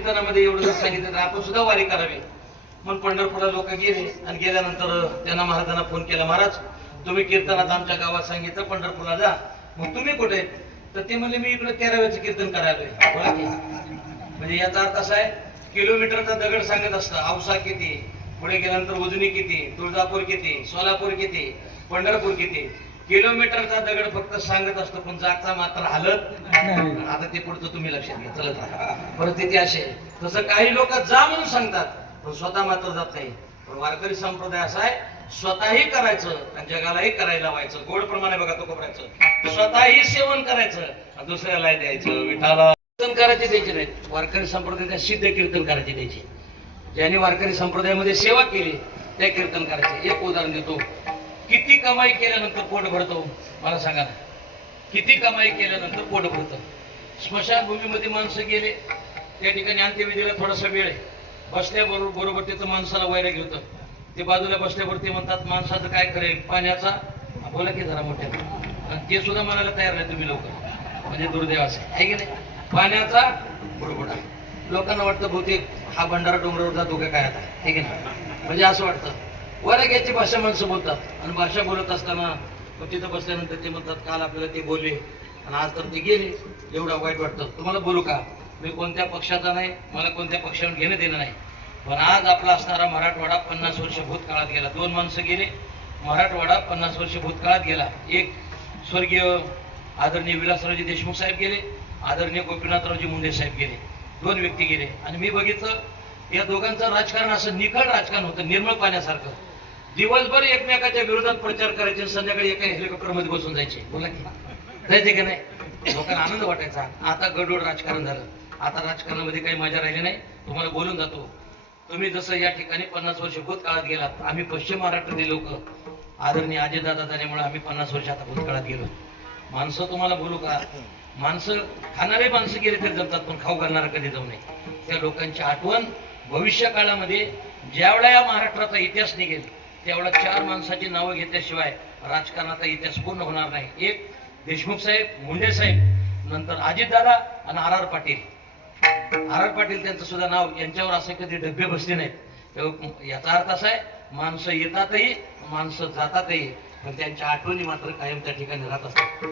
कीर्तनामध्ये एवढं जर सांगितलं तर आपण सुद्धा वारी करावी. मग पंढरपूरला लोक गेले आणि गेल्यानंतर त्यांना महाराजांना फोन केला, महाराज तुम्ही कीर्तनात आमच्या गावात सांगितलं पंढरपूरला जा, मग तुम्ही कुठे? तर ते म्हणले मी इकडे 13व्याचं कीर्तन करायलोय. बोला की, म्हणजे याचा अर्थ असा आहे, किलोमीटरचा दगड सांगत असतं, औसा किती, पुढे गेल्यानंतर उजनी किती, तुळजापूर किती, सोलापूर किती, पंढरपूर किती. किलोमीटरचा दगड फक्त सांगत असतो, पण जागचा मात्र हालत नाही. आता ते पुढचं तुम्ही लक्षात घ्या, चलत राहा. परिस्थिती अशी आहे. तसं काही लोक जा म्हणून सांगतात, पण स्वतः मात्र जात नाही. पण वारकरी संप्रदाय असा आहे, स्वतःही करायचं आणि जगालाही करायला लावायचं. गोड प्रमाणे बघा तो कोपऱ्याचं, स्वतःही सेवन करायचं आणि दुसऱ्याला द्यायचं. विठाला कीर्तन करायचे द्यायचे नाहीत. वारकरी संप्रदायात सिद्ध कीर्तन करायचे द्यायचे. ज्यांनी वारकरी संप्रदायामध्ये सेवा केली त्या कीर्तन करायचे. एक उदाहरण देतो. किती कमाई केल्यानंतर पोट भरतो मला सांगा ना? किती कमाई केल्यानंतर पोट भरतं? स्मशानभूमीमध्ये माणसं गेले, त्या ठिकाणी अंत्यविधीला थोडासा वेळ आहे, बसल्याबरोबर तिथं माणसाला वैराग होतं. ते बाजूला बसल्यावर ते म्हणतात माणसाचं काय करेल, पाण्याचा, बोला की जरा मोठ्या, ते सुद्धा म्हणायला तयार नाही तुम्ही लवकर, म्हणजे दुर्दैव असे आहे की नाही. पाण्याचा बुडबुडा. लोकांना वाटतं बहुतेक हा भंडारा डोंगरावर जातो का काय आता, ठीक आहे ना, म्हणजे असं वाटतं. वैराग्याची भाषा माणसं बोलतात आणि भाषा बोलत असताना तिथं बसल्यानंतर ते म्हणतात काल आपल्याला ते बोलले आणि आज तर ते गेले, एवढं वाईट वाटतं. तुम्हाला बोलू का, मी कोणत्या पक्षाचा नाही, मला कोणत्या पक्षावर घेणं देणं नाही, पण आज आपला असणारा मराठवाडा 50 वर्ष भूतकाळात गेला. दोन माणसं गेले, मराठवाडा 50 वर्ष भूतकाळात गेला. एक स्वर्गीय आदरणीय विलासरावजी देशमुख साहेब गेले, आदरणीय गोपीनाथरावजी मुंडे साहेब गेले. दोन व्यक्ती गेले आणि मी बघितलं या दोघांचं राजकारण असं निखळ राजकारण होतं, निर्मळ पाण्यासारखं. दिवसभर एकमेकाच्या विरोधात प्रचार करायचे, संध्याकाळी एका हेलिकॉप्टर मध्ये बसून जायचे. बोला की जायचे की नाही? लोकांना आनंद वाटायचा. आता गडोड राजकारण झालं. आता राजकारणामध्ये काही मजा राहिली नाही. तुम्हाला बोलून जातो, तुम्ही जसं या ठिकाणी 50 वर्ष भूतकाळात गेलात, आम्ही पश्चिम महाराष्ट्रातील लोक आदरणीय अजितदादा झाल्यामुळे आम्ही 50 वर्ष आता भूतकाळात गेलो. माणसं तुम्हाला बोलू का, माणसं खाणारे माणसं गेले तरी जमतात, पण खाऊ घालणारा कधी जाऊ नये. त्या लोकांची आठवण भविष्य काळामध्ये ज्यावेळा या महाराष्ट्राचा इतिहास निघेल त्यावेळा 4 माणसाची नावं घेतल्याशिवाय राजकारणाचा इतिहास पूर्ण होणार नाही. एक देशमुख साहेब, मुंडे साहेब, नंतर अजितदादा आणि आर पाटील. आर पाटील त्यांचं सुद्धा नाव, यांच्यावर असे कधी डब्बे बसले नाहीत. याचा अर्थ असा आहे, माणसं येतातही माणसं जातातही, पण त्यांच्या आठवणी मात्र कायम त्या ठिकाणी राहत असतात.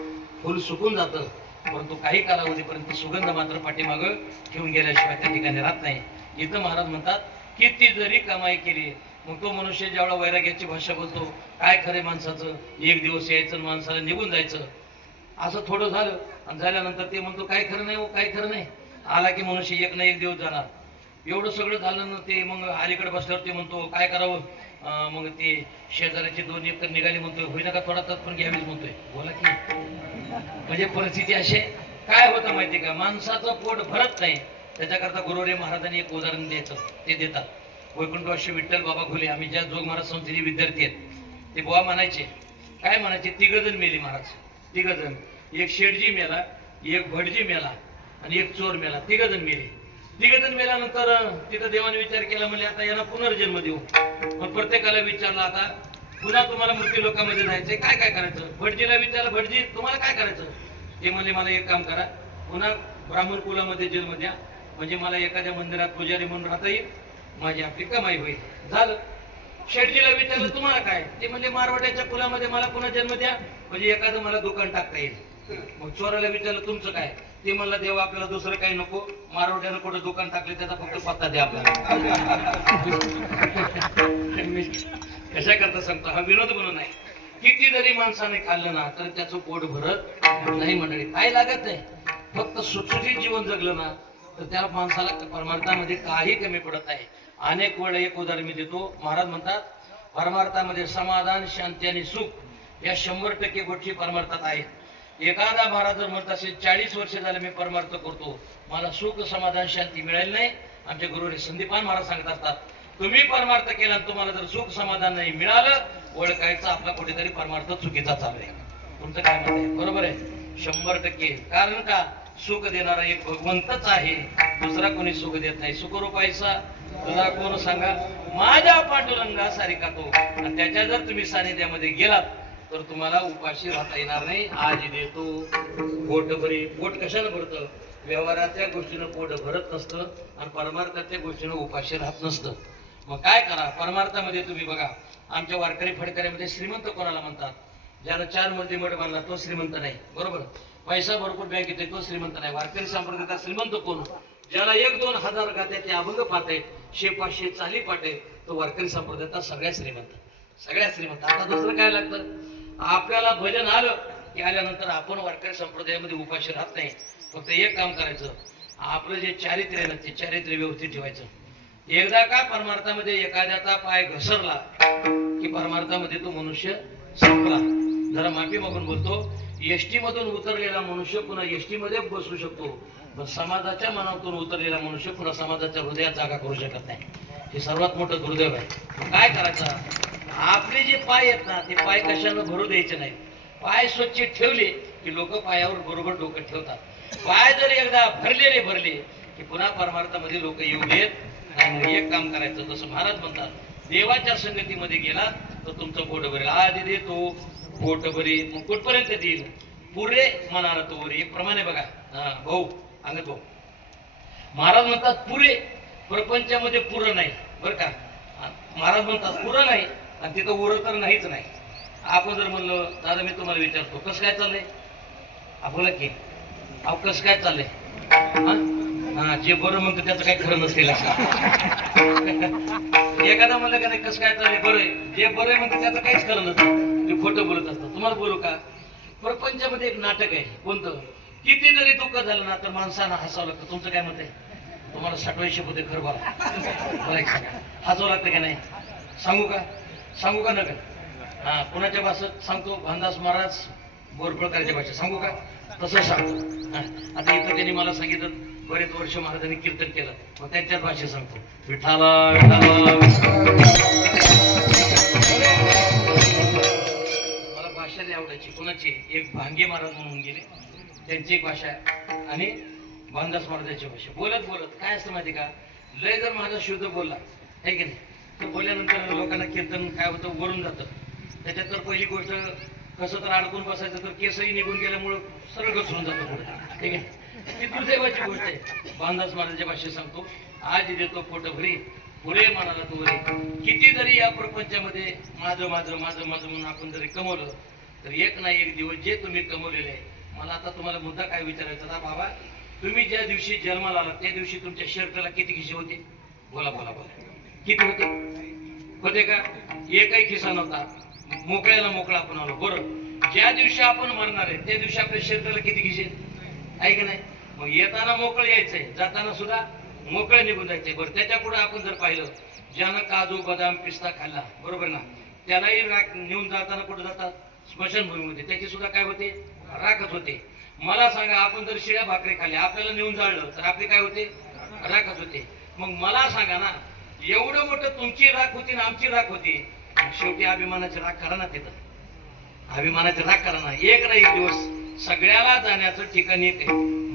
फुल सुकून जातं परंतु काही कालावधीपर्यंत सुगंध मात्र पाठीमागं ठेवून गेल्याशिवाय त्या ठिकाणी राहत नाही. इथं महाराज म्हणतात किती जरी कमाई केली, मग तो मनुष्य ज्यावेळा वैराग्याची भाषा बोलतो, काय खरे माणसाचं, एक दिवस यायचं माणसाला निघून जायचं, असं थोडं झालं आणि झाल्यानंतर ते म्हणतो काय खरं नाही, काय खरं नाही. आला की मनुष्य एक ना एक दिवस जाणार. एवढं सगळं झालं ना, ते मग अलीकडे बसल्यावर ते म्हणतो काय करावं, मग ते शेजाऱ्याची 2 एकर निघाली म्हणतोय, होईना का थोडा तत्पर घ्यावीच म्हणतोय. बोला की, म्हणजे परिस्थिती अशी काय होतं माहिती का, माणसाचं पोट भरत नाही. त्याच्याकरता गुरुरे महाराजांनी एक उदाहरण द्यायचं, ते देतात. वैकुंठवासी विठ्ठल बाबा घुले, आम्ही ज्या जोग महाराज संस्थेचे विद्यार्थी आहेत, ते बुवा म्हणायचे, काय म्हणायचे, 3 जण मेली महाराज. 3 जण, एक शेठजी मेला, एक भटजी मेला आणि एक चोर मेला. 3 जण मेले. 3 जण मेल्यानंतर तिथं देवाने विचार केला, म्हणजे आता यांना पुनर्जन्म देऊ. मग प्रत्येकाला विचारलं, आता पुन्हा तुम्हाला मृत्यू लोकांमध्ये जायचंय, काय काय करायचं. भटजीला विचारलं, भटजी तुम्हाला काय करायचं. ते म्हणले मला एक काम करा, पुन्हा ब्राह्मण कुलामध्ये जन्म द्या, म्हणजे मला एखाद्या मंदिरात पुजारी म्हणून राहता येईल, माझी आपली कमाई होईल. झालं. शेठजीला विचारलं तुम्हाला काय. ते म्हणले मारवाड्याच्या कुलामध्ये मला पुन्हा जन्म द्या, म्हणजे एखादं मला दुकान टाकता येईल. मग चोराला विचारलं तुमचं काय. ते म्हणलं देवा आपल्याला दुसरं काही नको, मारवाड्यानं कुठं दुकान टाकले त्याचा फक्त पत्ता द्या आपल्याला. कशा करता सांगतो, हा विनोद म्हणून नाही. किती जरी माणसाने खाल्लं ना तर त्याचं पोट भरत नाही मंडळी. काय लागत नाही, फक्त सुटसुटीत जीवन जगलं ना तर त्या माणसाला परमार्थामध्ये काही कमी पडत नाही. अनेक वेळा एक उदाहरण मी देतो. महाराज म्हणतात परमार्थामध्ये समाधान, शांती आणि सुख या 100% गोष्टी परमार्थात आहेत. एखादा महाराज जर म्हणत असेल 40 वर्ष झाले मी परमार्थ करतो, मला सुख समाधान शांती मिळाली नाही, आमचे गुरु संदीपान महाराज सांगत असतात तुम्ही परमार्थ केला तुम्हाला जर सुख समाधान नाही मिळालं, ओळखायचं आपला कुठेतरी परमार्थ चुकीचा चालू आहे. तुमचं काय म्हणणं आहे? बरोबर आहे 100%. कारण का, सुख देणारा एक भगवंतच आहे, दुसरा कोणी सुख देत नाही. सुखरूपायचा तुला कोण सांगा, माझ्या पांडुरंगा सारिका तो. आणि त्याच्या जर तुम्ही सानिध्यामध्ये गेलात तर तुम्हाला उपाशी राहता येणार नाही. आज देतो पोट भरी. पोट कशाला भरतं, व्यवहाराच्या गोष्टीनं पोट भरत नसतं आणि परमार्थाच्या गोष्टीनं उपाशी राहत नसतं. मग काय करा, परमार्थामध्ये तुम्ही बघा, आमच्या वारकरी फडकऱ्यामध्ये श्रीमंत कोणाला म्हणतात? ज्यानं 4 मजली मठ बांधला तो श्रीमंत नाही, बरोबर. पैसा भरपूर बँकेत आहे तो श्रीमंत नाही. वारकरी संप्रदायाचा श्रीमंत कोण? ज्याला 1-2 हजार गात्याचे अभंग पाठ आहेत, 100-500 चाली पाठ आहेत, तो वारकरी संप्रदायाचा सगळ्यात श्रीमंत, सगळ्यात श्रीमंत. आता दुसरं काय लागतं? आपल्याला भजन आलं की आल्यानंतर आपण वारकरी संप्रदायामध्ये उपाशी राहत नाही. फक्त एक काम करायचं, आपलं जे चारित्र्य आहे ना ते चारित्र्य व्यवस्थित ठेवायचं. एकदा का परमार्थामध्ये एखाद्याचा पाय घसरला की परमार्थामध्ये तो मनुष्य संपला. जरा माफी मागून बोलतो, एसटी मधून उतरलेला मनुष्य पुन्हा एसटी मध्ये बसू शकतो, पण समाजाच्या मनातून उतरलेला मनुष्य पुन्हा समाजाच्या हृदयात जागा करू शकत नाही. हे सर्वात मोठं दुर्दैव आहे. काय करायचं? आपले जे पाय आहेत ना ते पाय कशानं भरू द्यायचे नाही. पाय स्वच्छ ठेवले की लोक पायावर बरोबर डोकं ठेवतात. पाय जर एकदा भरले की पुन्हा परमार्थामध्ये लोक येऊ देत. आणि एक काम करायचं, जसं महाराज म्हणतात, देवाच्या संगतीमध्ये गेला तर तुमचं पोट भरेल. आधी देतो पोट भरी, मग कुठपर्यंत देईल? पुरे म्हणाला तो वरी. एक प्रमाणे बघा, भाऊ सांगत भाऊ, महाराज म्हणतात पुरे, प्रपंचामध्ये पुरं नाही बरं का. महाराज म्हणतात पुरं नाही आणि तिथं उरं तर नाहीच नाही. आपण जर म्हणलं, दादा मी तुम्हाला विचारतो कसं काय चाललंय, बोला की, अहो कसं काय चाललंय? हा, जे बरं म्हणतो त्याचं काही खरं नसेल. एखादा म्हणलं का नाही कसं काय चाललंय, बरं आहे, जे बरं आहे म्हणतो त्याचं काहीच खरं नसतं, ते खोटं बोलत असतं. तुम्हाला बोलू का? प्रपंचामध्ये एक नाटक आहे. कोणतं? किती जरी दुःख झालं ना तर माणसानं हसावं लागतं. तुमचं काय मत आहे? तुम्हाला 60 होते खरं बोला, हसावं लागतं का नाही? सांगू का नका? हा, कुणाच्या भाषेत सांगतो? भानदास महाराज बोरफळकरांच्या भाषेत सांगू का? तसं सांगतो. आता इथं त्यांनी मला सांगितलं बरेच वर्ष महाराजांनी कीर्तन केलं, मग त्यांच्याच भाषेत सांगतो. विठाला मला भाषा नाही आवडायची. कोणाची? एक भांगे महाराज म्हणून गेले, त्यांची एक भाषा आणि भानदास महाराजांची भाषा. बोलत काय असतं माहिती का, लय जर माझा शुद्ध बोलला आहे की नाही, तर बोलल्यानंतर लोकांना कीर्तन काय होतं, वरून जातं. त्याच्यात तर पहिली गोष्ट, कसं तर अडकून बसायचं तर केसही निघून गेल्यामुळं सरळ घसरून जातो पुढे, ठीक आहे. ती दुर्दैवाची गोष्ट आहे. भानदास महाराजांच्या भाषेत सांगतो, आज देतो पोट भरी, पुरे म्हणाला तू वरी. किती जरी या प्रपंचामध्ये माझं म्हणून आपण जरी कमवलं तर एक ना एक दिवस जे तुम्ही कमवलेले आहे. मला आता तुम्हाला मुद्दा काय विचारायचा ना बाबा, तुम्ही ज्या दिवशी जन्माला आला त्या दिवशी तुमच्या शर्टला किती खिसे होते? बोला, किती होते का? एकही खिसा नव्हता. मोकळ्याला मोकळा आपण आलो. बरं, ज्या दिवशी आपण मरणार आहे त्या दिवशी आपल्या शर्टला किती खिसे आहे की नाही? मग येताना मोकळं यायचंय, जाताना सुद्धा मोकळं निघून जायचंय. बरं, त्याच्या पुढे आपण जर पाहिलं, ज्यानं काजू बदाम पिस्ता खाल्ला, बरोबर ना, त्यालाही राख नेऊन जाताना कुठे जातात? स्मशानभूमीमध्ये. त्याची सुद्धा काय होते? राखच होते. मला सांगा, आपण जर शिळ्या भाकरी खाल्ल्या, आपल्याला नेऊन जाळलं तर आपली काय होते? राखच होते. मग मला सांगा ना, एवढं मोठं तुमची राख होती ना आमची राख होती, शेवटी अभिमानाची राख करा ना. तिथं अभिमानाची राख करा ना. एक ना एक दिवस सगळ्याला जाण्याचं ठिकाण एक आहे.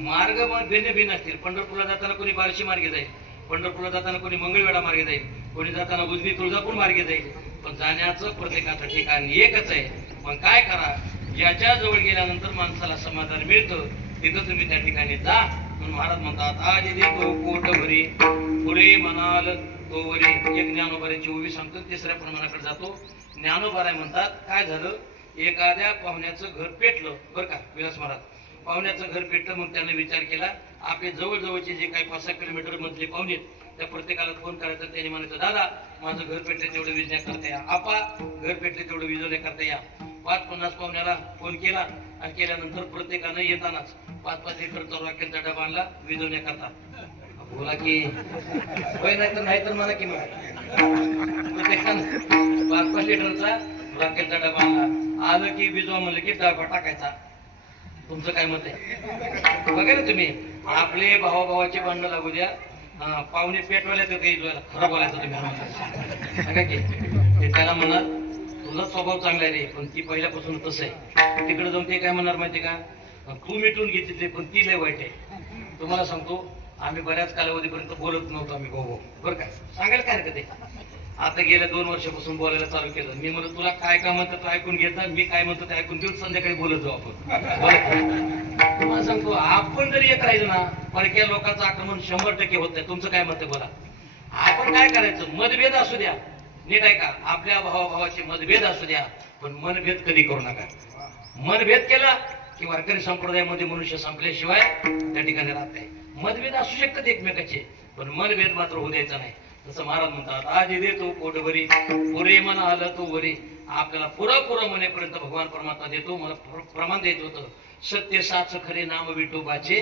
मार्ग मग भिन्न असतील. पंढरपूरला जाताना कोणी बार्शी मार्गे जाईल, पंढरपूरला जाताना कोणी मंगळवेढा मार्गे जाईल, कोणी जाताना उजनी तुळजापूर मार्गे जाईल, पण जाण्याचं प्रत्येकाचं ठिकाण एकच आहे. मग काय करा, ज्याच्या जवळ गेल्यानंतर माणसाला समाधान मिळतं तिथं तुम्ही त्या ठिकाणी जा. म्हणून महाराज म्हणतात, आज देतो पोट भरी, पुढे म्हणाल तो वरी. एक ज्ञानोबाऱ्याची उभी सांगतो, तिसऱ्या प्रमाणाकडे जातो. ज्ञानोबाराय म्हणतात, काय झालं, एखाद्या पाहुण्याचं घर पेटलं, बरं का विलास महाराज, पाहुण्याचं घर पेटलं. मग त्याने विचार केला, आपले जवळजवळचे जे काही 5-6 किलोमीटर मधले पाहुणे त्या प्रत्येकाला फोन करायचा. त्याने म्हणायचं, दादा माझं घर पेटले तेवढं विजण्या करता या, आपा घर पेटले तेवढं विजवण्या करता या. 5-50 पाहुण्याला फोन केला आणि केल्यानंतर प्रत्येकानं येतानाच 5-5 लिटरचा रॉकेलचा डबा आणला विजवण्या करता. बोला की होय, नाहीतर म्हणा की मग प्रत्येकानं 5-5 लिटरचा रॉकेलचा डबा आणला. आलं की विजवा म्हणलं की डबा टाकायचा. तुमचं काय मत आहे? बघा ना तुम्ही, आपले भावाभावाचे भांडणं लागू द्या, पाहुणे पेटवायला तर काही जोयला खरं बोलायचं तुम्ही सांगा की. ते त्याला म्हणा तुझा स्वभाव चांगला रे, पण ती पहिल्यापासून तसं आहे. तिकडे जाऊन ते काय म्हणणार माहिती का, तू मिटून घेतली पण ती लय वाईट आहे. तुम्हाला सांगतो, आम्ही बऱ्याच कालावधीपर्यंत बोलत नव्हतो आम्ही भाऊ, बरं का, सांगायला काय हरकत आहे. आता गेल्या 2 वर्षापासून बोलायला चालू केलं. मी म्हणतो तुला काय म्हणतो तो ऐकून घेता, मी काय म्हणतो ते ऐकून घेऊन संध्याकाळी बोलत जाऊ आपण. तुम्हाला सांगतो आपण जरी एक राहिलो ना परक्या लोकांचं आक्रमण 100% होत नाही. तुमचं काय मत आहे बोला. आपण काय करायचं, मतभेद असू द्या, नीट आहे का, आपल्या भावाभावाचे मतभेद असू द्या, पण मनभेद कधी करू नका. मनभेद केला की वारकरी संप्रदायामध्ये मनुष्य संपल्याशिवाय त्या ठिकाणी राहत नाही. मतभेद असू शकतात एकमेकाचे, पण मनभेद मात्र होऊ द्यायचा नाही. जसं महाराज म्हणतात, आज देतो पोटभरी पुरे मन आलं तो वरी. आपल्याला पुरं म्हणेपर्यंत भगवान परमात्मा देतो. मला प्रमाण द्यायचं होतं, सत्य साच खरे नाम विठोबाचे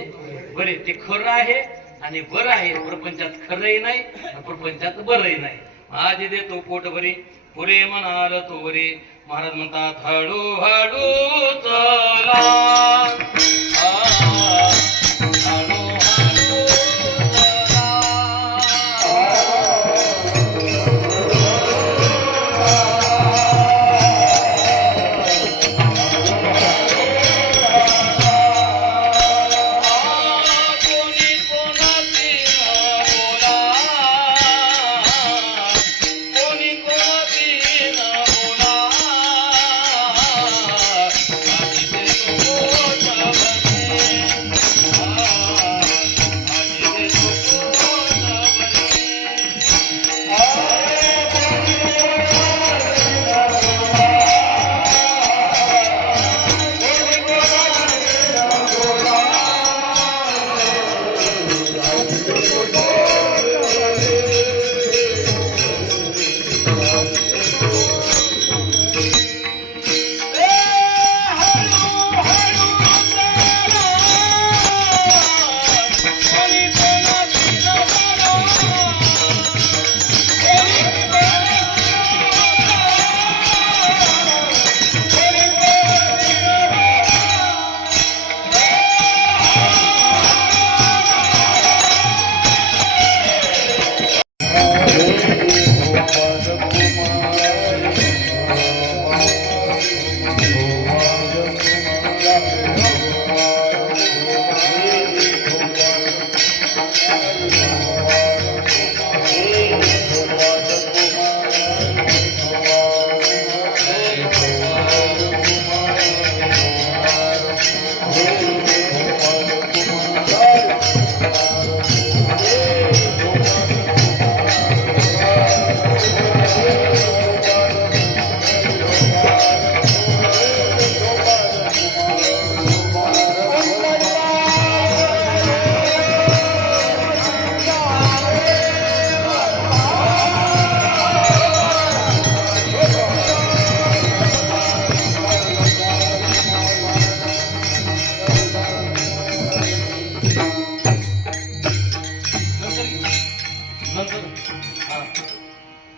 बरे. ते खरं आहे आणि बरं आहे. प्रपंचात खरंही नाही, प्रपंचात बरंही नाही. आज देतो पोटभरी पुरे मन आलं तो वरी. महाराज म्हणतात, हळू हळू चला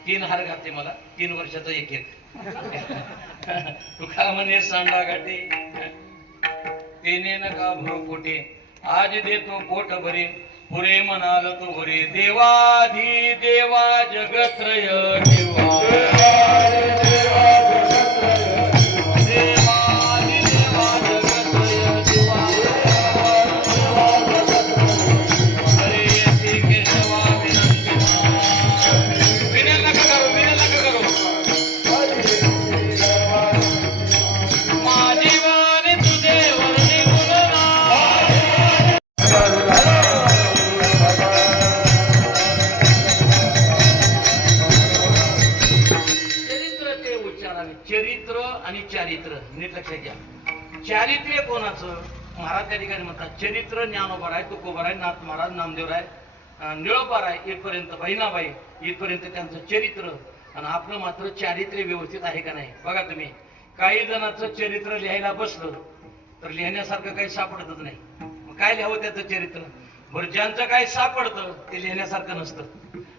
तीन हार घातले मला, 3 वर्षाचा एक तुका म्हणे सांडा गाठी तेने नका भरू पोटे. आज देतो पोट भरे पुरे म्हणाल तो भरे. देवाधी देवा जगत्रय चरित्र आणि चारित्र नीट लक्षात घ्या. चारित्र्य कोणाचं? महाराज त्या ठिकाणी म्हणतात, चरित्र ज्ञानोबा आहे, तुकोबा आहे, नाथ महाराज, नामदेव आहे, निळोबा आहे, इथपर्यंत बहिणाबाई, इथपर्यंत त्यांचं चरित्र. आणि आपलं मात्र चारित्र्य व्यवस्थित आहे का नाही बघा तुम्ही. काही जणांचं चरित्र लिहायला बसलं तर लिहिण्यासारखं काही सापडतच नाही. मग काय लिहावं त्याचं चरित्र? बरं, ज्यांचं काही सापडतं ते लिहिण्यासारखं नसतं.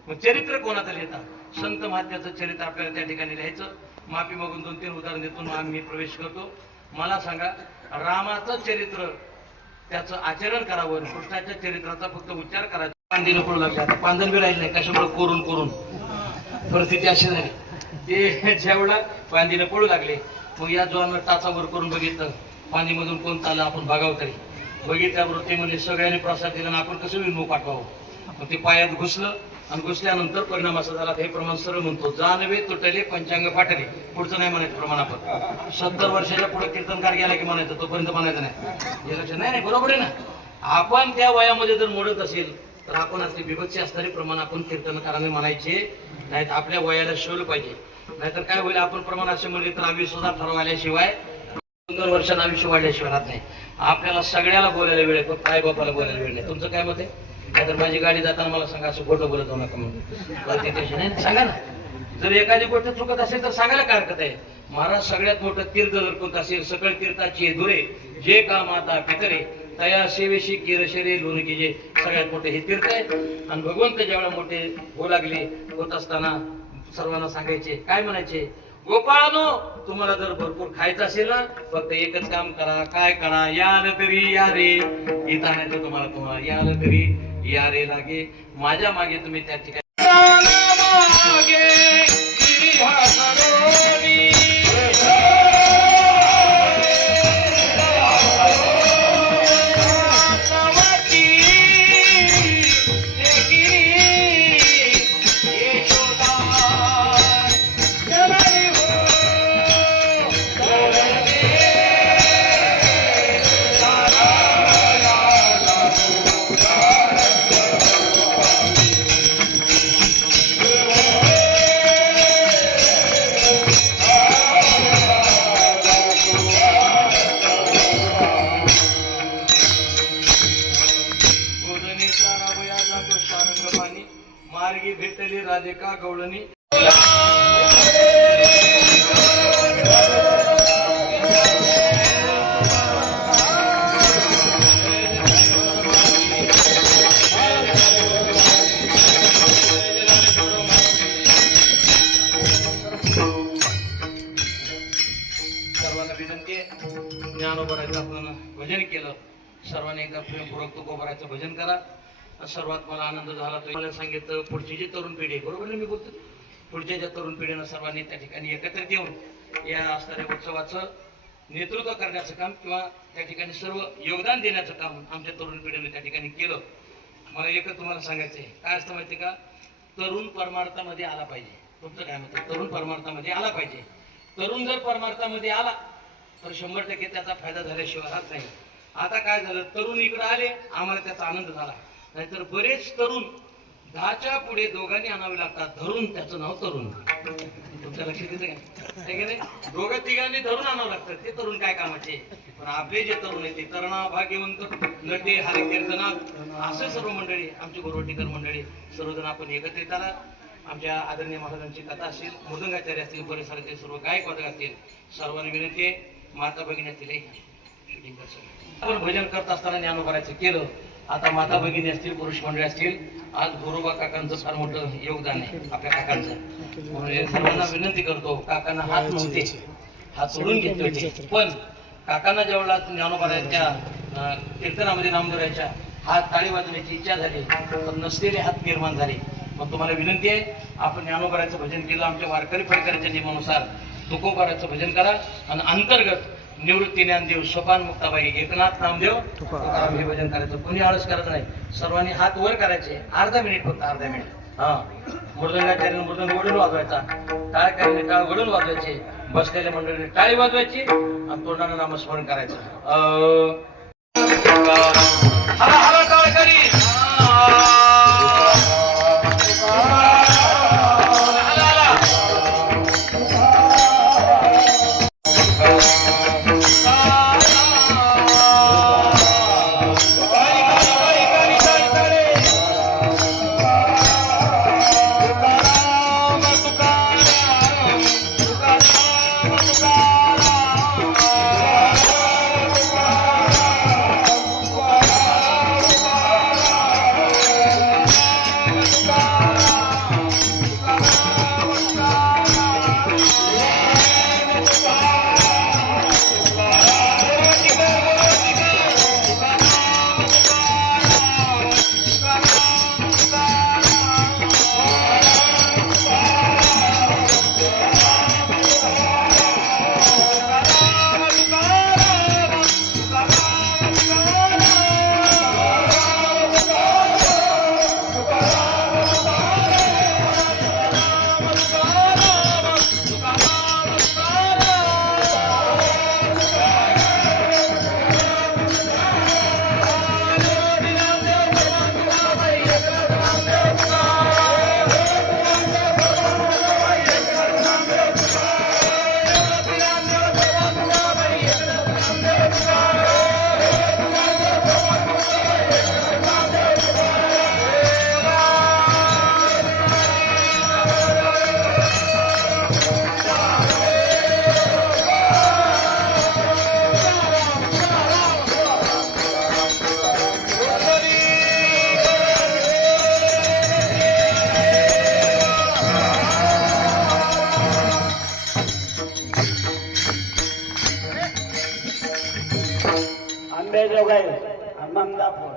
मग चरित्र कोणाचं लिहितात? संत महात्म्याचं चरित्र आपल्याला त्या ठिकाणी लिहायचं. माफी मागून 2-3 उदाहरण देतो, मी प्रवेश करतो. मला सांगा, रामाचं चरित्र त्याचं आचरण करावं, कृष्णाच्या चरित्राचा फक्त उच्चार करायचा. पांदीला पडू लागले, आता पांदन बी राहिले नाही, कशामुळे कोरून कोरून परिस्थिती अशी झाली. ते ज्यावेळेला पांदीला पडू लागले, मग या जोरानं टाचावर करून बघितलं, पाणीमधून कोण चाललं आपण बघावं तरी. बघितल्याबरोबर ते म्हणजे सगळ्यांनी प्रसाद दिला, आपण कसं विनू पाठवावं. मग ते पायात घुसलं आणि घुसल्यानंतर परिणाम असा झाला. हे प्रमाण सरळ म्हणतो, जानवे तुटले पंचांग फाटले. पुढचं नाही म्हणायचं प्रमाण. आपण 70 वर्षाच्या पुढे कीर्तनकार गेला की म्हणायचं, तोपर्यंत म्हणायचं नाही. हे लक्षात नाही, बरोबर आहे ना. आपण त्या वयामध्ये जर मोडत असेल तर आपण असले विभत्सी असणारे प्रमाण आपण कीर्तनकाराने म्हणायचे नाहीत. आपल्या वयाला शिवलं पाहिजे. नाहीतर काय होईल, आपण प्रमाण असे म्हणले तर आम्ही सुद्धा ठरवायल्याशिवाय 2 वर्षांना आयुष्य वाढल्याशिवाय राहत नाही. आपल्याला सगळ्याला बोलायला वेळ आहे, फक्त आई बापाला बोलायला वेळ नाही. तुमचं काय मत आहे? नाहीतर माझी गाडी जाताना मला सांगा, असं खोटं बोलत जाऊ नका म्हणून सांगा ना. जर एखादी गोष्ट चुकत असेल तर सांगायला काय हरकत आहे. महाराज सगळ्यात मोठं तीर्थ जर कोणतं असेल, सकळ तीर्थाची दुरे जे का माता पितरे तया सेवेशी किरशरे लोणकी, जे सगळ्यात मोठे हे तीर्थ आहे. आणि भगवंत ज्यावेळेला मोठे होऊ लागले होत असताना सर्वांना सांगायचे, काय म्हणायचे, गोपाळानो तुम्हाला जर भरपूर खायचं असेल ना, फक्त एकच काम करा. काय करा, याल तरी या रे. इथं नाही तर तुम्हाला याल तरी या रे लागे. माझ्या मागे तुम्ही त्या ठिकाणी मार्गी भेटली राधिका गवळणी. सर्वांना विनंती आहे, ज्ञानोबराचं आपण भजन केलं. सर्वांनी एकदा प्रेमपूर्वक तुकोबराचं भजन करा. सर्वात मला आनंद झाला. मला सांगितलं पुढची जी तरुण पिढी आहे, बरोबर मी बोलतो, पुढच्या ज्या तरुण पिढीनं सर्वांनी त्या ठिकाणी एकत्रित येऊन या असणाऱ्या उत्सवाचं नेतृत्व करण्याचं काम किंवा त्या ठिकाणी सर्व योगदान देण्याचं काम आमच्या तरुण पिढीने त्या ठिकाणी केलं. मला एकच तुम्हाला सांगायचं आहे, काय असतं माहिती का, तरुण परमार्थामध्ये आला पाहिजे. तुमचं काय म्हणतं, तरुण परमार्थामध्ये आला पाहिजे. तरुण जर परमार्थामध्ये आला तर 100% त्याचा फायदा झाल्याशिवाय राहत नाही. आता काय झालं, तरुण इकडे आले, आम्हाला त्याचा आनंद झाला. नाहीतर बरेच तरुण 10च्या पुढे दोघांनी आणावे लागतात धरून, त्याचं नाव तरुण. तुमच्या लक्षात येतं काय नाही, दोघं तिघांनी धरून आणावं लागतं. ते तरुण काय कामाचे. पण आपले जे तरुण आहे ते तरुणा भाग्यवंत नटे हरे कीर्तनात असे सर्व मंडळी, आमची गोरवटीकर मंडळी सर्वजण आपण एकत्रित आला. आमच्या आदरणीय महाराजांची कथा असेल, मृदंगाचार्य असतील, परिसरातील सर्व गायक वादक असतील, सर्वांनी विनंती आहे, माता भगिनी असतील, आपण भजन करत असताना ज्ञानोबराचं केलं. आता माता भगिनी असतील, पुरुष मंडळी असतील, आज गुरुबा काकांचं फार मोठं योगदान आहे आपल्या काकांचं. म्हणून सर्वांना विनंती करतो, काकांना हात नव्हते, हात सोडून घेतले होते, पण काकांना जेवढा ज्ञानोबराच्या कीर्तनामध्ये नामदेवाच्या हात ताळी वाजवण्याची इच्छा झाली तर नसलेले हात निर्माण झाले. मग तुम्हाला विनंती आहे, आपण ज्ञानोबराचं भजन केलं. आमच्या वारकरी फडकऱ्याच्या नियमानुसार तुकोबाराचं भजन करा. आणि अंतर्गत निवृत्ती ज्ञानदेव, सोपान मुक्ताबाई, एकनाथ नामदेव तुकाराम हे भजन करायचं. कोणी आळस करायचं नाही. सर्वांनी हात वर करायचे, अर्धा मिनिट, फक्त अर्धा मिनिट. हा, मृदंगाचार्य मृदंग वडून वाजवायचा, टाळकऱ्याने टाळ वडून वाजवायचे, बसलेल्या मंडळीने टाळी वाजवायची आणि तोंडानं नामस्मरण करायचं. हरा हरा टाळकरी. चांदापूर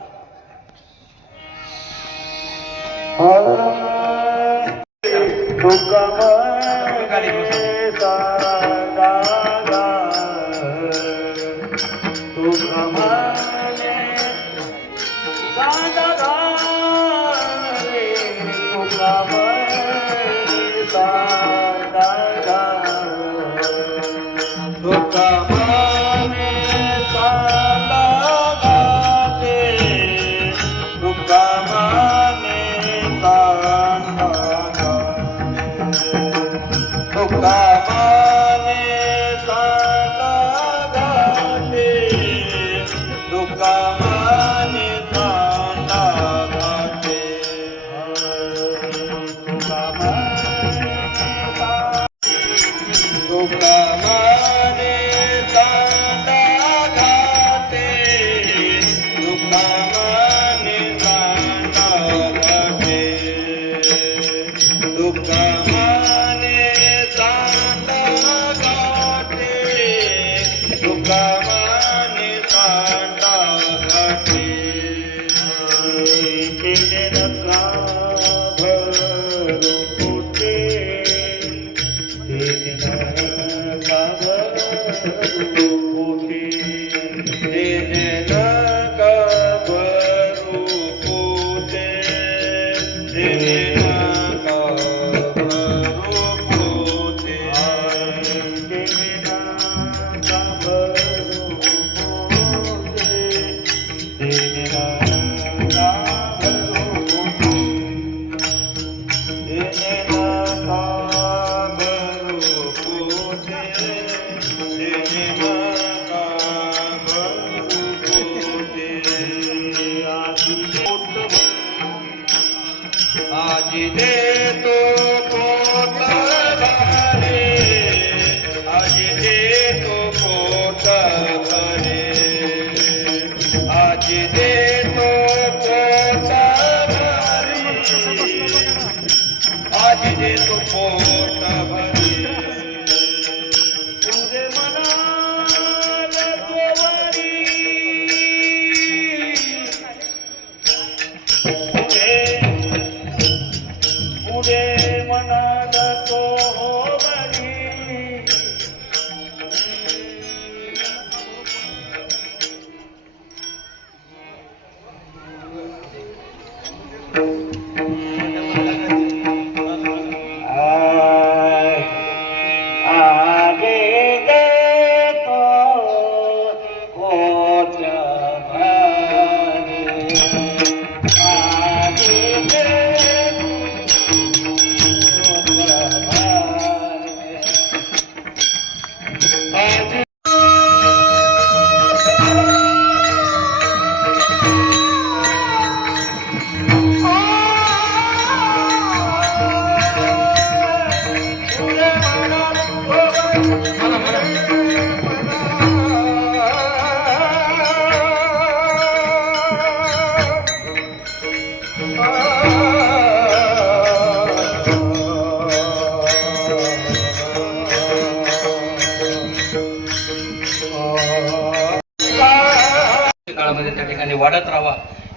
काळामध्ये त्या ठिकाणी वाढत राहावा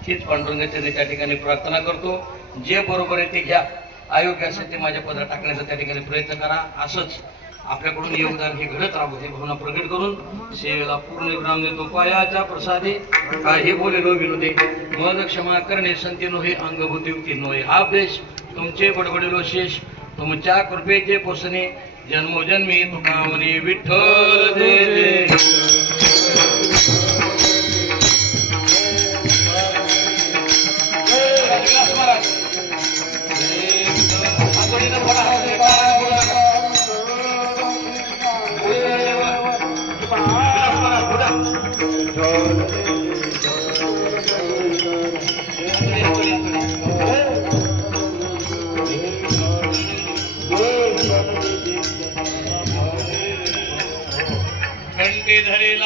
हीच पांडुरंगाची त्या ठिकाणी प्रार्थना करतो. जे बरोबर आहे ते घ्या, अयोग्य असेल ते माझ्या पदरात टाकण्याचा त्या ठिकाणी प्रयत्न करा. असंच आपल्याकडून योगदान हे घडत राहावं हे भावना प्रकट करून सेवेला पूर्ण विराम देतो. पायाच्या प्रसादे काही बोले नो विनोदे मद क्षमा करणे संती नोहे अंगभूती युक्ती नोहे. हा देश तुमचे बडबडेलो शेष तुमच्या कृपेचे पोसणे जन्मोजन्मी तुका म्हणे विठ्ठल दे. कंठी धरिला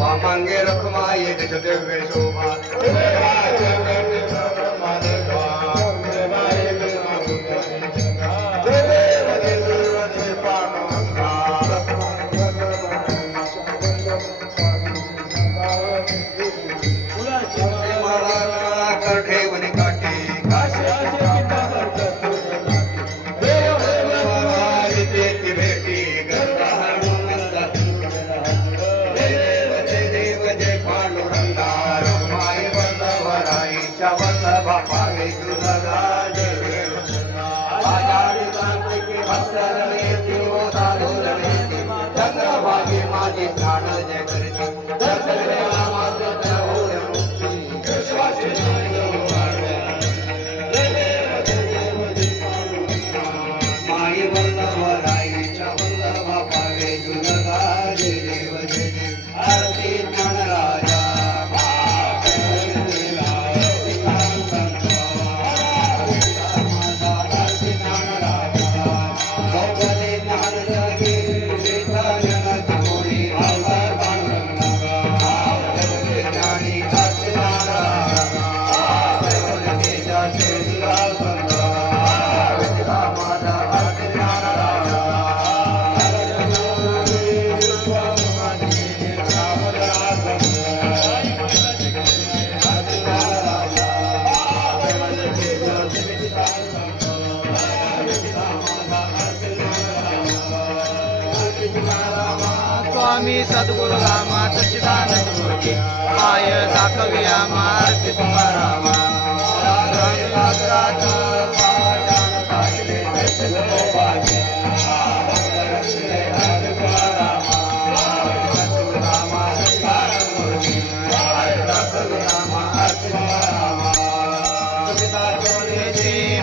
वामांगे रखमाई दिव्य शोभा स्वामी सद्गुरु रामा सच्चिदानंद मूर्ती माय दाखवी आमार्थ तुकारामा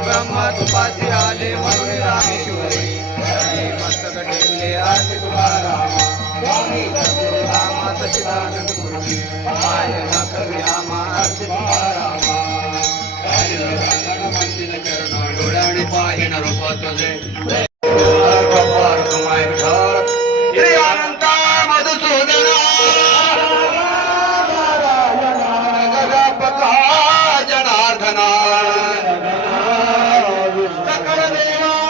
ब्रह्मा तुपासी आले म्हणून रामेश्वरी मस्तक टेकले आरती तुकारामा स्वामी सद्गुरु रामा सच्चिदानंद मूर्ती माय दाखवी आमार्थ तुकारामा डोळ्याने पाहिन रूप तुझे अनंता मधुसूदना गजापता जनार्दना सकल देवा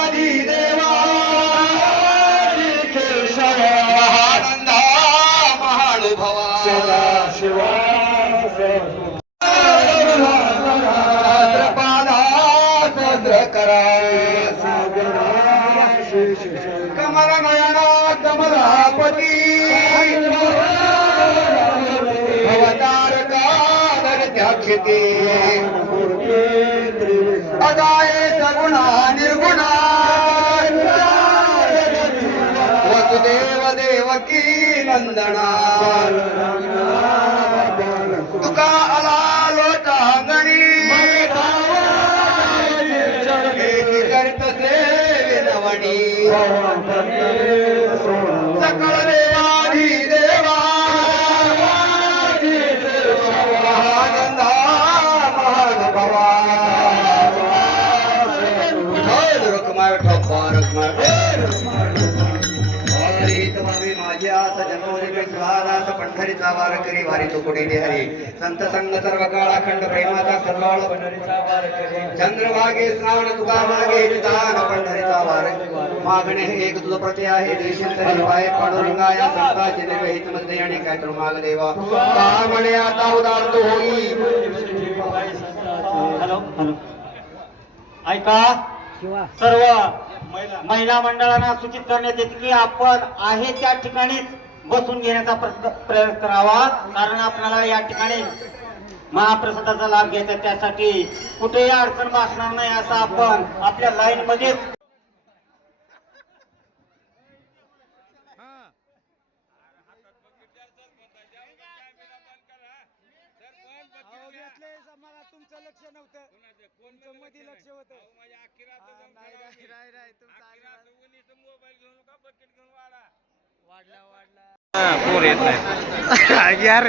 कमल नयना कमलापती अवतार कादरत्याक्षते अदाय सगुणा निर्गुणा वसुदेव देवकी नंदना तुका आला लोटांगणी करतसे विनवणी सकळ देवाधी देवा आनंदा महानुभवा रुक्माय ठोकवा माझी आस जन्मोदय सुहारास पंढरीचा वार करी वारी तो कुठे हरी संत संग सर्व काळ अखंड प्रेमाचा सर्वाळ पंढरीचा वार करी चंद्रभागे श्रावण तुका मागे निदान पंढरीचा वार मागणे एक तुझ प्रति आहे देशांतरी पाय पांडुरंगा या संताची निर्वहित मध्ये आणि काय तर माग देवा का म्हणे आता उदार तो होई. हॅलो हॅलो ऐका सर्व महिला मंडळांना सूचित करण्यात येते की आपण आहे त्या ठिकाणीच बसून घेण्याचा प्रयत्न करावा कारण आपल्याला या ठिकाणी महाप्रसादाचा लाभ घ्यायचा त्यासाठी कुठेही अडचण भासणार नाही असं आपण आपल्या लाईन मध्ये तुमचं लक्ष नव्हतं तुमचं मध्ये लक्ष होतं पूर येत नाही यार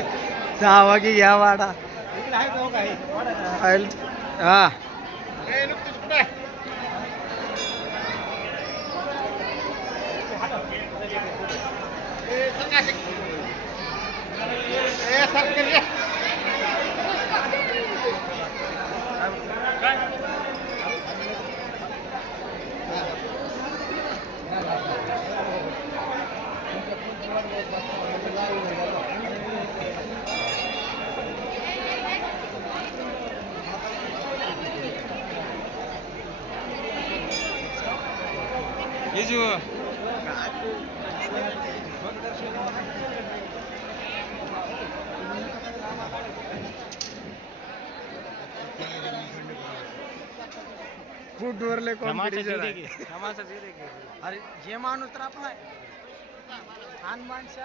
जावा की घ्या वाडा हा फूटवरले कॉम्पिटिशन आहे. अरे जे माणूस तर आपला आहे. माणसं